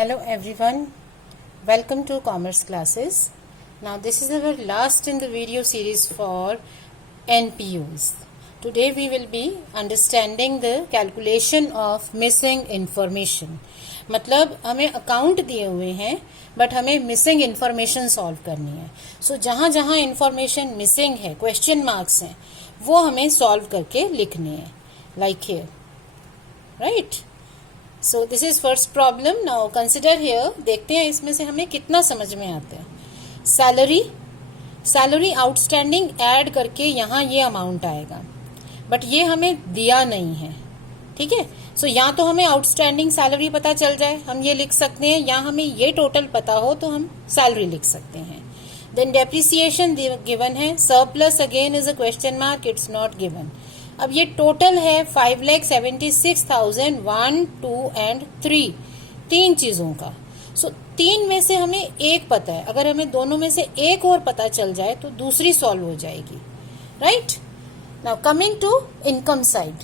Hello everyone, welcome to Commerce classes. Now this is our last in the video series for NPUs. Today we will be understanding the calculation of missing information. मतलब हमें account दिए हुए हैं but हमें missing information solve करनी है. सो जहाँ जहाँ इन्फॉर्मेशन मिसिंग है, क्वेश्चन मार्क्स हैं, वो हमें सॉल्व करके लिखने हैं. Like here, right. So this is first problem. Now consider here. देखते हैं इसमें से हमें कितना समझ में आता है. सैलरी आउटस्टैंडिंग ऐड करके यहाँ ये अमाउंट आएगा, बट ये हमें दिया नहीं है. ठीक है. सो या तो हमें आउटस्टैंडिंग सैलरी पता चल जाए, हम ये लिख सकते हैं, या हमें ये टोटल पता हो तो हम सैलरी लिख सकते हैं. देन डेप्रिसिएशन गिवन है. Surplus again is a question mark, it's not given. अब ये टोटल है 5,76,000 1, 2 एंड 3, तीन चीजों का. सो तीन में से हमें एक पता है. अगर हमें दोनों में से एक और पता चल जाए तो दूसरी सॉल्व हो जाएगी. Right. Now coming to income side,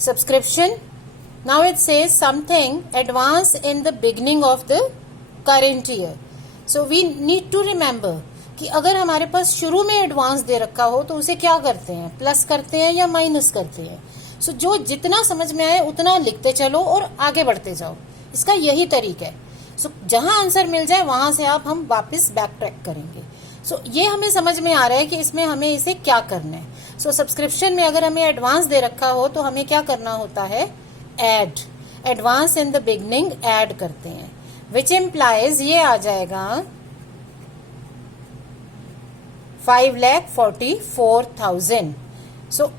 subscription. Now it says something advance in the beginning of the current year. So we need to remember कि अगर हमारे पास शुरू में एडवांस दे रखा हो तो उसे क्या करते हैं, प्लस करते हैं या माइनस करते हैं. सो जो जितना समझ में आए उतना लिखते चलो और आगे बढ़ते जाओ. इसका यही तरीका है. सो जहां आंसर मिल जाए वहां से आप हम वापस बैक ट्रैक करेंगे. सो ये हमें समझ में आ रहा है कि इसमें हमें इसे क्या करना है. सो सब्सक्रिप्शन में अगर हमें एडवांस दे रखा हो तो हमें क्या करना होता है, add. Advance in the beginning add करते हैं, विच इम्प्लाइज ये आ जाएगा 5,44,000. सो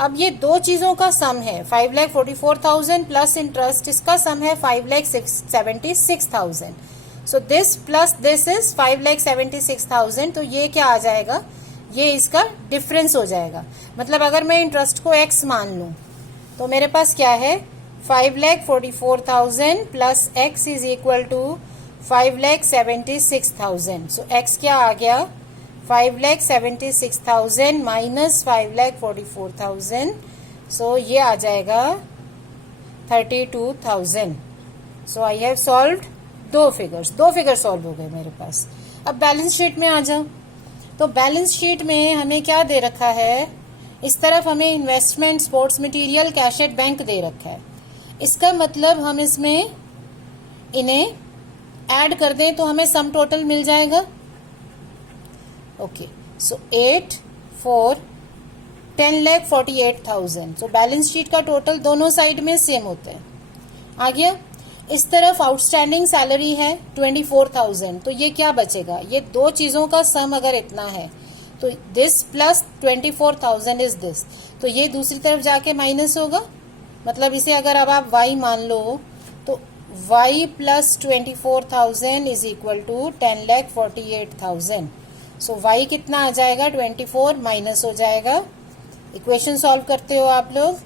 अब ये दो चीजों का सम है. 5,44,000 प्लस इंटरेस्ट, इसका सम है 5,76,000. So this plus this is 5,76,000. तो ये क्या आ जाएगा, ये इसका डिफरेंस हो जाएगा. मतलब अगर मैं इंटरेस्ट को x मान लूं तो मेरे पास क्या है, 5,44,000 plus x is equal to 5,76,000. So x क्या आ गया, 5,76,000 माइनस 5,44,000. सो ये आ जाएगा 32,000. सो आई हैव सॉल्व्ड दो फिगर सॉल्व हो गए मेरे पास. अब बैलेंस शीट में आ जाओ. तो बैलेंस शीट में हमें क्या दे रखा है, इस तरफ हमें investment, sports material, cash at bank दे रखा है. इसका मतलब हम इसमें इन्हें ऐड कर दें तो हमें सम टोटल मिल जाएगा. ओके. सो 8, 4, 10,48,000. सो बैलेंस शीट का टोटल दोनों साइड में सेम होते हैं. आ गया. इस तरफ आउटस्टैंडिंग सैलरी है 24,000. तो ये क्या बचेगा, ये दो चीजों का सम अगर इतना है तो दिस प्लस 24,000 इज दिस. तो ये दूसरी तरफ जाके माइनस होगा. मतलब इसे अगर अब आप y मान लो तो y plus 24,000 is equal to 10,48,000. So y कितना आ जाएगा, 24 माइनस हो जाएगा. इक्वेशन सॉल्व करते हो आप लोग,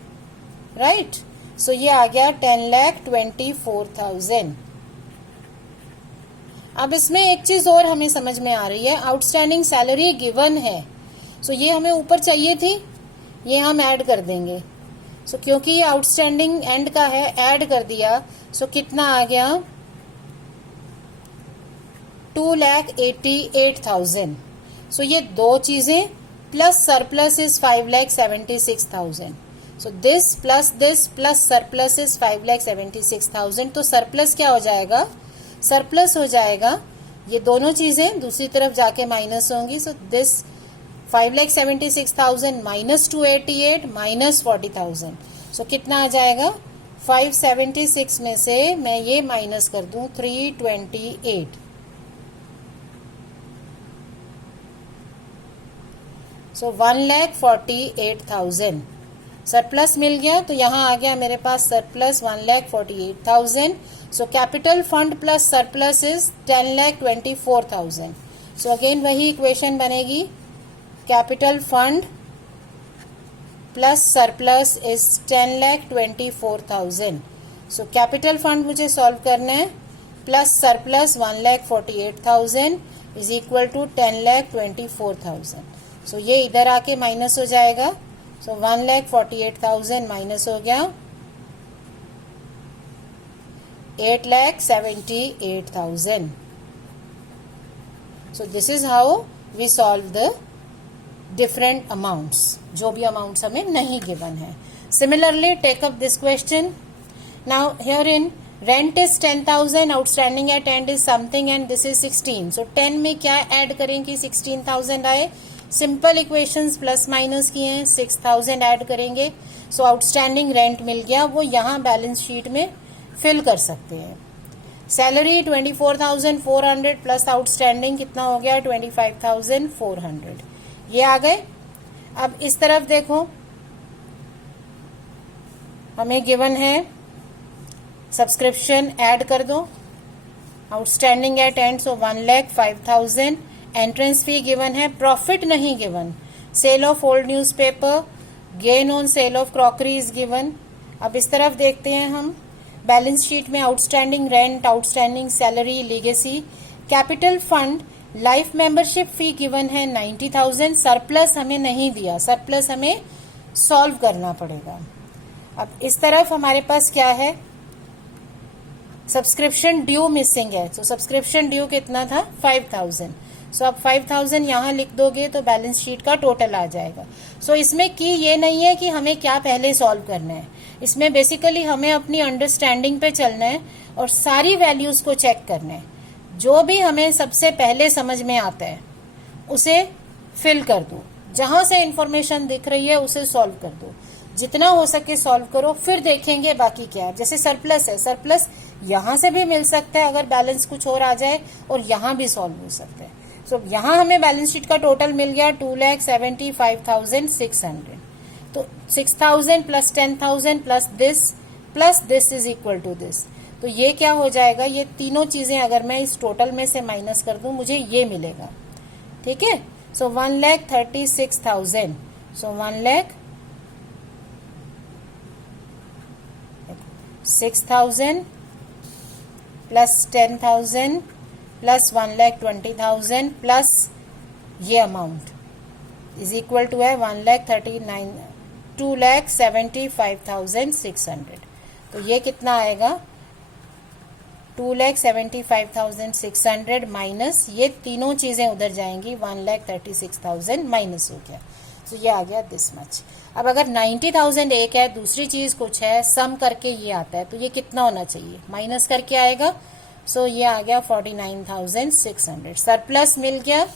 राइट. सो ये आ गया 10,24,000. अब इसमें एक चीज और हमें समझ में आ रही है, आउटस्टैंडिंग सैलरी गिवन है. सो ये हमें ऊपर चाहिए थी, ये हम ऐड कर देंगे. सो क्योंकि ये आउटस्टैंडिंग एंड का है, ऐड कर दिया. सो कितना आ गया, 2,88,000. सो ये दो चीजें plus surplus is 5,76,000. So this plus surplus is 5,76,000. तो सरप्लस क्या हो जाएगा, सरप्लस हो जाएगा. ये दोनों चीजें दूसरी तरफ जाके माइनस होंगी. So this 5,76,000 minus 288 minus 40,000. सो कितना आ जाएगा, 576 में से मैं ये माइनस कर दूं 328. सो 1,48,000 सरप्लस मिल गया. तो यहां आ गया मेरे पास surplus 1,48,000. So capital fund plus surplus is 10,24,000. So again वही इक्वेशन बनेगी, capital fund plus surplus is 10,24,000. So capital fund मुझे सॉल्व करना है, plus surplus 1,48,000 is equal to 10,24,000. So ये इधर आके माइनस हो जाएगा. सो 1,48,000 माइनस हो गया 8,78,000. So this is how we solve the different amounts, जो भी amounts हमें नहीं given है. Similarly, take up this question. Now herein rent is 10,000, outstanding at end is something and this is 16. So 10 में क्या add करें कि 16,000 आए? सिंपल इक्वेशंस प्लस माइनस किए हैं, 6,000 ऐड करेंगे. सो आउटस्टैंडिंग रेंट मिल गया, वो यहाँ बैलेंस शीट में फिल कर सकते हैं. सैलरी 24,400 प्लस आउटस्टैंडिंग कितना हो गया? 25,400. ये आ गए. अब इस तरफ देखो, हमें गिवन है सब्सक्रिप्शन, ऐड कर दो. Outstanding at end, so 1,05,000. Entrance fee given है, प्रॉफिट नहीं given. Sale of old newspaper, gain on sale of crockery is given. अब इस तरफ देखते हैं हम बैलेंस शीट में outstanding rent, outstanding salary, legacy, capital fund, life membership fee given है 90,000. सरप्लस हमें नहीं दिया, सरप्लस हमें सॉल्व करना पड़ेगा. अब इस तरफ हमारे पास क्या है? सब्सक्रिप्शन ड्यू मिसिंग है. तो सब्सक्रिप्शन ड्यू कितना था? 5,000. सो अब 5,000 यहाँ लिख दोगे तो बैलेंस शीट का टोटल आ जाएगा. सो इसमें की ये नहीं है कि हमें क्या पहले सॉल्व करना है. इसमें बेसिकली हमें अपनी अंडरस्टैंडिंग पे चलना है और सारी वैल्यूज को चेक करना है. जो भी हमें सबसे पहले समझ में आता है उसे फिल कर दो. जहां से इंफॉर्मेशन दिख रही है उसे सॉल्व कर दो. जितना हो सके सॉल्व करो, फिर देखेंगे बाकी क्या है. जैसे सरप्लस है, सरप्लस यहां से भी मिल सकता है अगर बैलेंस कुछ और आ जाए, और यहां भी सॉल्व हो सकता है. सो यहाँ हमें बैलेंस शीट का टोटल मिल गया 2,75,600. तो 6,000 plus 10,000 plus this is equal to this. तो ये क्या हो जाएगा? ये तीनों चीजें अगर मैं इस टोटल में से माइनस कर दूं, मुझे ये मिलेगा. ठीक है. सो 1,36,000. सो 1,06,000 प्लस 10,000 प्लस 1,20,000 प्लस ये अमाउंट इज इक्वल टू है 2,75,600. तो ये कितना आएगा? 2,75,600 माइनस ये तीनों चीजें उधर जाएंगी, 1,36,000 माइनस हो गया. तो ये आ गया दिस मच. अब अगर 90,000 एक है, दूसरी चीज कुछ है, सम करके ये आता है, तो ये कितना होना चाहिए? माइनस करके आएगा. सो ये आ गया 49,600. सरप्लस मिल गया.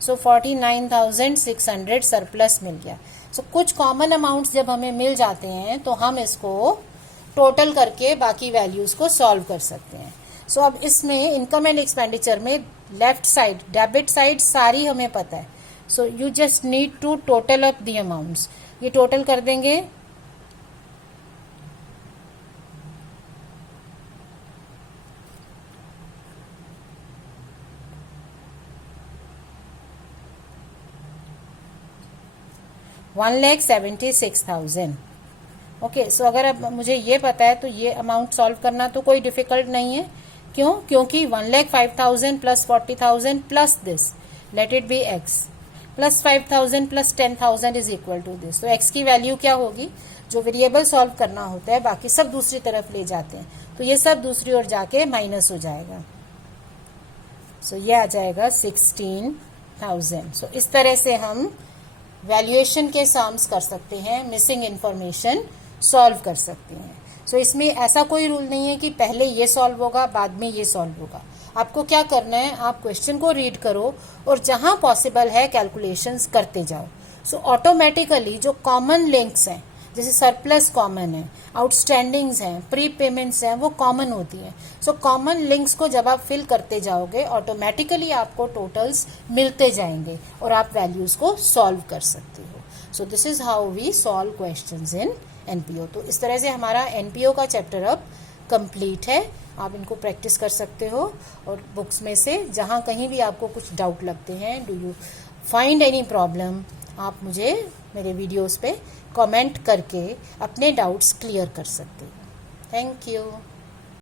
सो 49,600 सरप्लस मिल गया. सो कुछ कॉमन अमाउंट्स जब हमें मिल जाते हैं तो हम इसको टोटल करके बाकी वैल्यूज को सॉल्व कर सकते हैं. सो अब इसमें इनकम एंड एक्सपेंडिचर में लेफ्ट साइड, डेबिट साइड सारी हमें पता है. So you just need to total up the amounts. ये टोटल कर देंगे. $1,76,000. ओके. सो अगर अब मुझे ये पता है तो ये अमाउंट सॉल्व करना तो कोई डिफिकल्ट नहीं है. क्यों? क्योंकि 1,05,000 plus 40,000 plus this, let it be x, plus 5,000 plus 10,000 is equal to this. तो एक्स की वैल्यू क्या होगी? जो वेरिएबल सॉल्व करना होता है बाकी सब दूसरी तरफ ले जाते हैं, तो ये सब दूसरी ओर जाके माइनस हो जाएगा. सो ये आ जाएगा 16,000. सो इस तरह से हम वैल्यूएशन के सम्स कर सकते हैं, मिसिंग इंफॉर्मेशन सॉल्व कर सकते हैं. सो इसमें ऐसा कोई रूल नहीं है कि पहले ये सॉल्व होगा बाद में ये सॉल्व होगा. आपको क्या करना है? आप क्वेश्चन को रीड करो और जहां पॉसिबल है कैलकुलेशंस करते जाओ. सो ऑटोमेटिकली जो कॉमन लिंक्स हैं, जैसे सरप्लस कॉमन है, आउटस्टैंडिंग्स हैं, प्री पेमेंट्स हैं, वो कॉमन होती हैं. सो कॉमन लिंक्स को जब आप फिल करते जाओगे ऑटोमेटिकली आपको टोटल्स मिलते जाएंगे और आप वैल्यूज को सॉल्व कर सकते हो. So this is how we solve questions in NPO. तो इस तरह से हमारा एनपीओ का चैप्टर अब कंप्लीट है. आप इनको प्रैक्टिस कर सकते हो और बुक्स में से जहां कहीं भी आपको कुछ डाउट लगते हैं, do you find any problem, आप मुझे मेरे वीडियोस पे कमेंट करके अपने डाउट्स क्लियर कर सकते हो. Thank you.